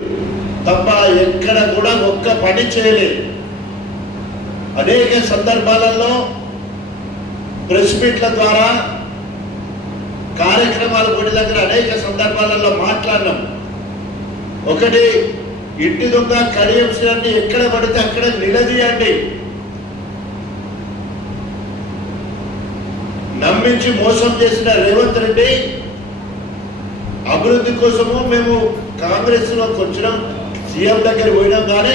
తప్ప ఎక్కడ కూడా ఒక్క పని చేయలేదు. అనేక సందర్భాలలో ప్రెస్ మీట్ల ద్వారా కార్యక్రమాలు కొన్ని దగ్గర అనేక సందర్భాలలో మాట్లాడినాం. ఒకటి, ఇంటి దొంగ కడియం శ్రీని ఎక్కడ పడితే అక్కడ నిలదీయండి. నమ్మించి మోసం చేసిన రేవంత్ రెడ్డి అభివృద్ధి కోసము మేము కాంగ్రెస్ లోకి వచ్చినాం, సీఎం దగ్గర పోయినాం, కానీ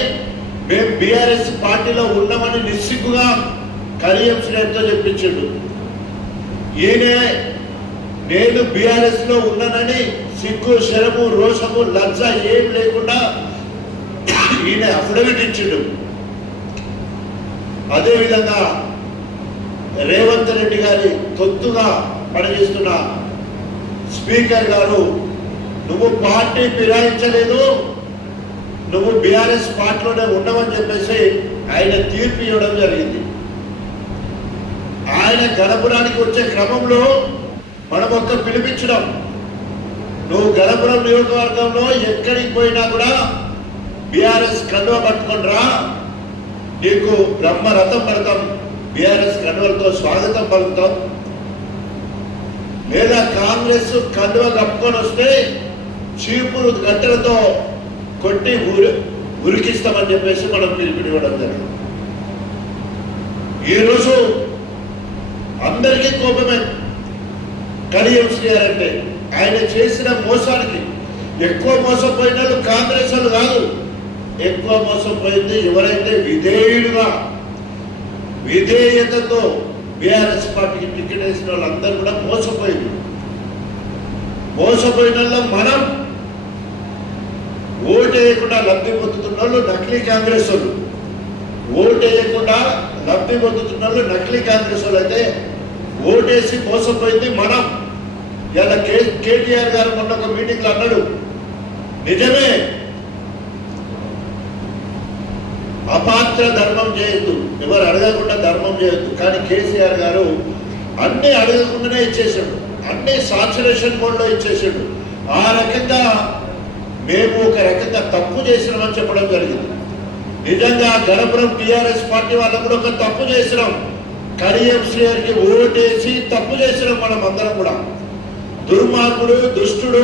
మేము బీఆర్ఎస్ పార్టీలో ఉన్నామని నిస్సిగ్గుగా కడియం శ్రీతో చెప్పించాడు. ఈయన నేను బీఆర్ఎస్ లో ఉన్నానని సిగ్గు, శరము, రోషము, లజ్జ ఏం లేకుండా ఈయన అఫిడవిట్ ఇచ్చాడు. అదేవిధంగా రేవంత్ రెడ్డి గారి తొత్తుగా పనిచేస్తున్న స్పీకర్ గారు, నువ్వు పార్టీ ఫిరాయించలేదు, నువ్వు బీఆర్ఎస్ పార్టీలోనే ఉండవని చెప్పేసి ఆయన తీర్పు ఇవ్వడం జరిగింది. ఆయన గణపురానికి వచ్చే క్రమంలో మనం ఒక్క పిలిపించడం, నువ్వు గణపురం నియోజకవర్గంలో ఎక్కడికి పోయినా కూడా బీఆర్ఎస్ కండువ పట్టుకొని రా, నీకు బ్రహ్మరథం పడతాం, బీఆర్ఎస్ కండువలతో స్వాగతం పలుకుతాం, లేదా కాంగ్రెస్ కండువ కప్పుకొని వస్తే చీపురు గట్టెలతో కొట్టి ఉరికిస్తామని చెప్పేసి మనం పిలుపునివ్వడం జరిగింది. ఈరోజు అందరికీ కోపమే కడియం శ్రీ అంటే. ఆయన చేసిన మోసానికి ఎక్కువ మోసపోయిన వాళ్ళు కాంగ్రెస్ వాళ్ళు కాదు, ఎక్కువ మోసపోయింది ఎవరైతే విధేయతతో బీఆర్ఎస్ పార్టీకి టికెట్ వేసిన వాళ్ళందరూ కూడా మోసపోయింది. మోసపోయిన వాళ్ళు మనం ఓటు వేయకుండా లబ్ధి పొందుతున్న వాళ్ళు నకిలీ కాంగ్రెస్ వాళ్ళు, ఓటు వేయకుండా లబ్ధి పొందుతున్న వాళ్ళు నకిలీ కాంగ్రెస్ వాళ్ళు అయితే ఓటేసి మోసపోయింది మనం. ఇలా కేటీఆర్ గారు మొన్న ఒక మీటింగ్ లో అన్నాడు, నిజమే, అపాత్ర ధర్మం చేయొద్దు, ఎవరు అడగకుండా ధర్మం చేయొద్దు. కానీ కేసీఆర్ గారు అన్ని అడగకుండానే ఇచ్చేసాడు, అన్ని సాచురేషన్ మోడ్ లో ఇచ్చేసాడు. ఆ రకంగా మేము ఒక రకంగా తప్పు చేసినామని చెప్పడం జరిగింది. నిజంగా గణపురం టీఆర్ఎస్ పార్టీ వాళ్ళకు కూడా ఒక తప్పు చేసినాం, కడియం శ్రీకి ఓటేసి తప్పు చేసినాం. మనం అందరం కూడా దుర్మార్గుడు, దుష్టుడు,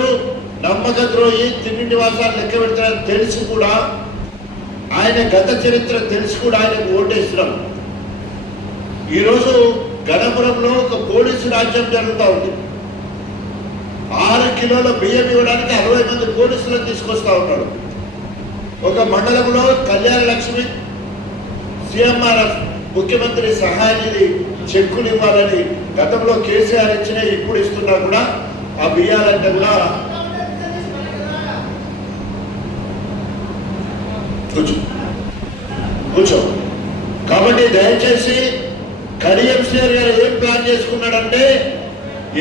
నమ్మక ద్రోహి, తిండి వాసాలు లెక్క పెడతారని తెలిసి కూడా, ఆయన గత చరిత్ర తెలిసి కూడా ఆయనకు ఓటేసినాం. ఈరోజు గణపురంలో ఒక పోలీసు రాజ్యం జరుగుతూ ఉంది. 6 కిలోల బియ్యం ఇవ్వడానికి 60 మంది పోలీసులను తీసుకొస్తా ఉన్నాడు. ఒక మండలంలో కళ్యాణ లక్ష్మి సిఎంఆర్ఎఫ్ ముఖ్యమంత్రి సహాయ నిధి చెక్కులు ఇవ్వాలని గతంలో కేసీఆర్ ఇచ్చిన, ఇప్పుడు ఇస్తున్నా కూడా ఆ బియ్యాలంటే కూడా కూర్చో. కాబట్టి దయచేసి కడియం శ్రీ గారు ఏం ప్లాన్ చేసుకున్నాడంటే,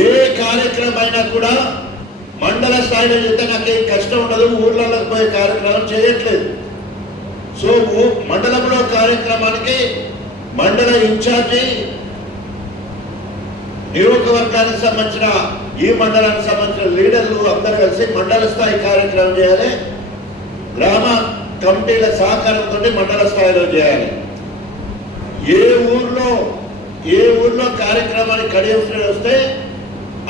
ఏ కార్యక్రమం అయినా కూడా మండల స్థాయిలో చేస్తే నాకేం కష్టం ఉండదు, ఊర్లలోకి పోయే కార్యక్రమం చేయట్లేదు. సో మండలంలో కార్యక్రమానికి మండల ఇన్ఛార్జి, నియోజకవర్గానికి సంబంధించిన ఈ మండలానికి సంబంధించిన లీడర్లు అందరూ కలిసి మండల స్థాయి కార్యక్రమం చేయాలి. గ్రామ కమిటీల సహకారంతో మండల స్థాయిలో చేయాలి. ఏ ఊర్లో కార్యక్రమానికి కడియం శ్రీ వస్తే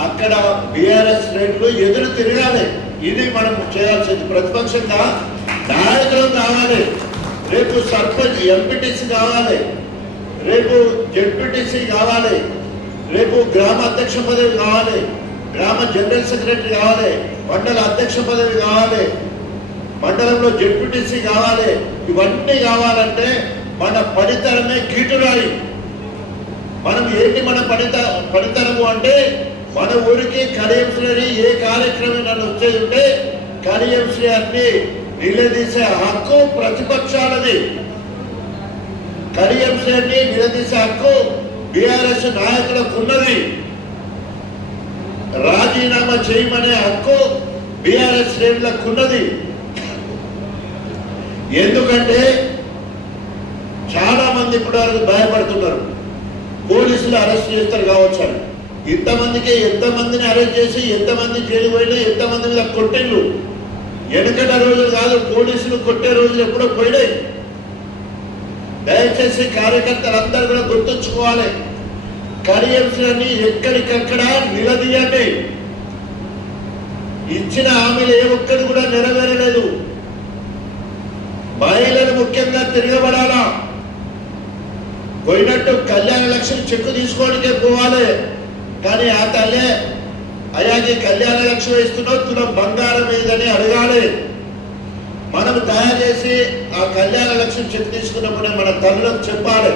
అక్కడ బీఆర్ఎస్ శ్రేణులు ఎదురు తిరగాలి. ఇది మనం చేయాల్సింది. ప్రతిపక్షంగా నాయకులు కావాలి, రేపు సర్పంచ్ ఎంపీటీసీ కావాలి, రేపు జెడ్పీటీసీ కావాలి, రేపు గ్రామ అధ్యక్ష పదవి కావాలి, గ్రామ జనరల్ సెక్రటరీ కావాలి, మండల అధ్యక్ష పదవి కావాలి, మండలంలో జెడ్పీటీసీ కావాలి. ఇవన్నీ కావాలంటే మన పనితరమే కీటురాయి. మనం ఏంటి మన పనితరము అంటే, మన ఊరికి కడియం శ్రీ ఏ కార్యక్రమం నన్ను వచ్చేది ఉంటే కడియం శ్రీ అన్ని నిలదీసే హక్కు ప్రతిపక్షాలది. కడియం శ్రీని నిలదీసే హక్కు బీఆర్ఎస్ నాయకులకు ఉన్నది. రాజీనామా చేయమనే హక్కు బీఆర్ఎస్ శ్రేణులకు ఉన్నది. ఎందుకంటే చాలా మంది ఇప్పుడు భయపడుతున్నారు, పోలీసులు అరెస్ట్ చేస్తారు కావచ్చు. ఇంతమందికి ఎంతమందిని అరెస్ట్ చేసి ఎంతమంది జైలు పోయినా ఎంతమంది మీద కొట్టిండ్రు, వెనుకట రోజులు కాదు, పోలీసులు కొట్టే రోజులు ఎప్పుడో పోయినాయి. దయచేసి కార్యకర్తలందరూ కూడా గుర్తుంచుకోవాలి. కడియంశాన్ని ఎక్కడికక్కడ నిలదీయండి. ఇచ్చిన హామీలు ఏ ఒక్కటి కూడా నెరవేరలేదు. మహిళలు ముఖ్యంగా తిరగబడాలా. పోయినట్టు కళ్యాణ లక్ష్మి చెక్కు తీసుకోవడానికే పోవాలి, కానీ ఆ తల్లే అయ్యాకి కళ్యాణ లక్ష్మి ఇస్తున్నావు, తులం బంగారం ఏదని అడగాలి. మనం తయారు చేసి ఆ కళ్యాణ లక్ష్మి చెక్ తీసుకున్నప్పుడే మన తల్లులకు చెప్పాలి.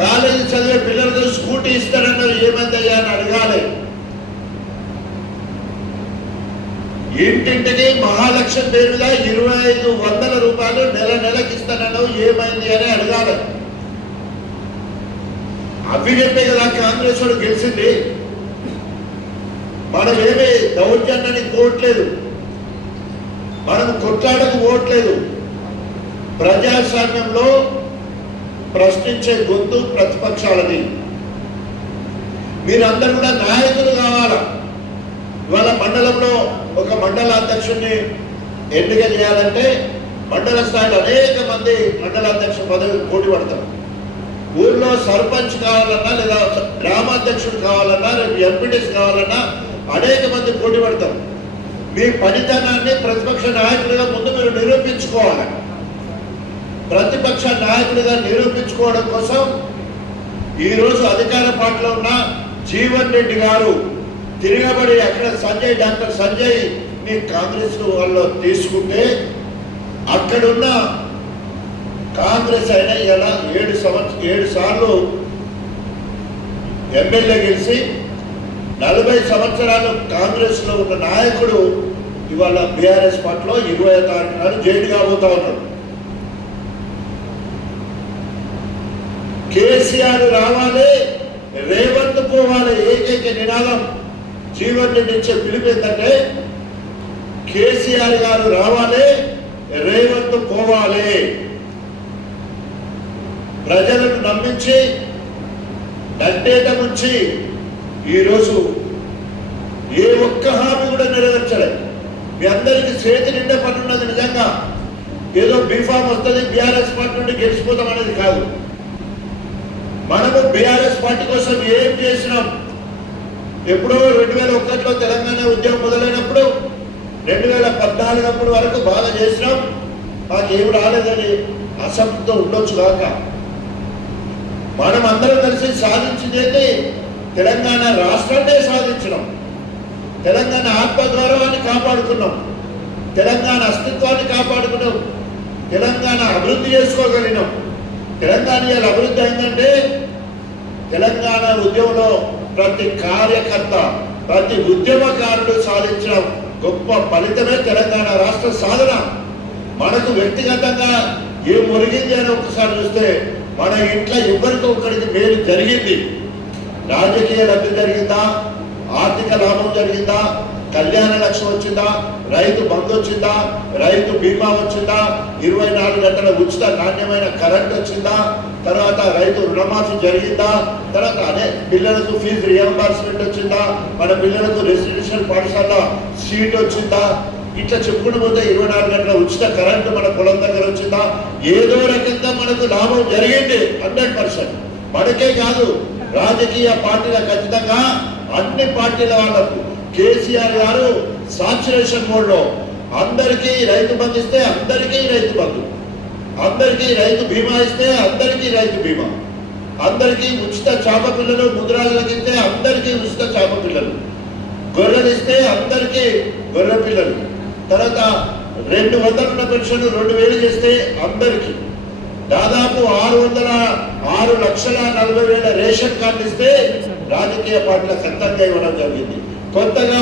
కాలేజీ చదివే పిల్లలతో స్కూటీ ఇస్తారన్నారు, ఏమైందయ్యా అని అడగాలి. ఇంటింటికి మహాలక్ష్మి పేరు మీద 2500 రూపాయలు నెలకి ఇస్తానన్నావు, ఏమైంది అని అడగాలి. అవి చెప్పే కదా కాంగ్రెస్ వాడు గెలిచింది. మనం ఏమి దౌర్జన్యానికి పోవట్లేదు, మనం కొట్లాడకు పోవట్లేదు. ప్రజాస్వామ్యంలో ప్రశ్నించే గొంతు ప్రతిపక్షాలది. మీరందరూ కూడా నాయకులు కావాలా. ఇవాళ మండలంలో ఒక మండల అధ్యక్షుడిని ఎన్నిక చేయాలంటే మండల స్థాయిలో అనేక మంది మండల అధ్యక్ష పదవి పోటీ పడతారు. ఊళ్ళో సర్పంచ్ కావాలన్నా, లేదా గ్రామాధ్యక్షుడు కావాలన్నా, ఎంపీటీస్ కావాలన్నా అనేక మంది పోటీ పడతారు. మీ పనితనాన్ని ప్రతిపక్ష నాయకుడిగా ముందు మీరు నిరూపించుకోవాలి. ప్రతిపక్ష నాయకుడిగా నిరూపించుకోవడం కోసం ఈరోజు అధికార పార్టీలో ఉన్న జీవన్ రెడ్డి గారు తిరగబడి అక్కడ డాక్టర్ సంజయ్ ని కాంగ్రెస్ వాళ్ళు తీసుకుంటే అక్కడున్న కాంగ్రెస్ అయినా ఇలా 7 సార్లు ఎమ్మెల్యే గెలిచి 40 సంవత్సరాలు కాంగ్రెస్ లో ఉన్న నాయకుడు ఇవాళ బీఆర్ఎస్ పార్టీలో 20వ తారీఖు నాడు జైలు కాబోతా ఉన్నాడు. కేసీఆర్ రావాలి, రేవంత్ పోవాలి. ఏకైక నినాదం జీవన్ రెడ్డి ఇచ్చే పిలుపు ఏంటంటే కేసీఆర్ గారు రావాలి, రేవంత్ పోవాలి. ప్రజలను నమ్మించి నట్టేట ముంచి ఈరోజు ఏ ఒక్క హామీ కూడా నెరవేర్చలేదు. మీ అందరికీ చేతి నిండా పనున్నది. నిజంగా ఏదో బీఫామ్ వస్తుంది, బీఆర్ఎస్ పార్టీ నుండి గెలిచిపోతాం అనేది కాదు. మనము బీఆర్ఎస్ పార్టీ కోసం ఏం చేసినాం? ఎప్పుడో 2001లో తెలంగాణ ఉద్యమం మొదలైనప్పుడు 2014 వరకు బాగా చేసినాం. మాకేం రాలేదని అసంతృప్తితో ఉండొచ్చు కాక, మనం అందరం కలిసి సాధించింది తెలంగాణ రాష్ట్రాన్నే సాధించినాం. తెలంగాణ ఆత్మగౌరవాన్ని కాపాడుకున్నాం, తెలంగాణ అస్తిత్వాన్ని కాపాడుకున్నాం, తెలంగాణ అభివృద్ధి చేసుకోగలిగినాం. తెలంగాణ అభివృద్ధి అయిందంటే తెలంగాణ ఉద్యమంలో ప్రతి కార్యకర్త, ప్రతి ఉద్యమకారుడు సాధించిన గొప్ప ఫలితమే తెలంగాణ రాష్ట్ర సాధన. మనకు వ్యక్తిగతంగా ఏం ఒరిగింది అని ఒకసారి చూస్తే మన ఇంట్లో ఎవరికి ఒకరికి మేలు జరిగింది. రాజకీయ లబ్ధి జరిగిందా, ఆర్థిక లాభం జరిగిందా, కళ్యాణ లక్ష్యం వచ్చిందా, రైతు బంధు వచ్చిందా, రైతు బీమా వచ్చిందా, 24 గంటల ఉచిత నాణ్యమైన కరెంట్ వచ్చిందా, తర్వాత రైతు రుణమాఫీ జరిగిందా, తర్వాత అనే పిల్లలకు ఫీజు రియంబర్స్మెంట్ వచ్చిందా, మన పిల్లలకు రెసిడెన్షియల్ పాఠశాల సీట్ వచ్చిందా, ఇట్లా చెప్పుకుంటూ పోతే 24 గంటల ఉచిత కరెంటు మన పొలం దగ్గర వచ్చిందా. ఏదో రకంగా మనకు లాభం జరిగింది 100%. మనకే కాదు, రాజకీయ పార్టీల ఖచ్చితంగా అన్ని పార్టీల వాళ్ళకు కేసీఆర్ గారు సాచురేషన్ మోడ్లో అందరికీ రైతు బంధు ఇస్తే అందరికీ రైతు బంధు, అందరికీ రైతు బీమా ఇస్తే అందరికీ రైతు బీమా, అందరికీ ఉచిత చేప పిల్లలు ముద్రాలకు ఇస్తే అందరికీ ఉచిత చేప పిల్లలు, గొర్రెలు ఇస్తే అందరికీ గొర్రె పిల్లలు, తర్వాత 200 ఉన్న పెన్షన్ 2000 చేస్తే అందరికీ, దాదాపు 6,40,40,000 రేషన్ కార్డు ఇస్తే రాజకీయ పార్టీల సొంతంగా ఇవ్వడం జరిగింది. కొత్తగా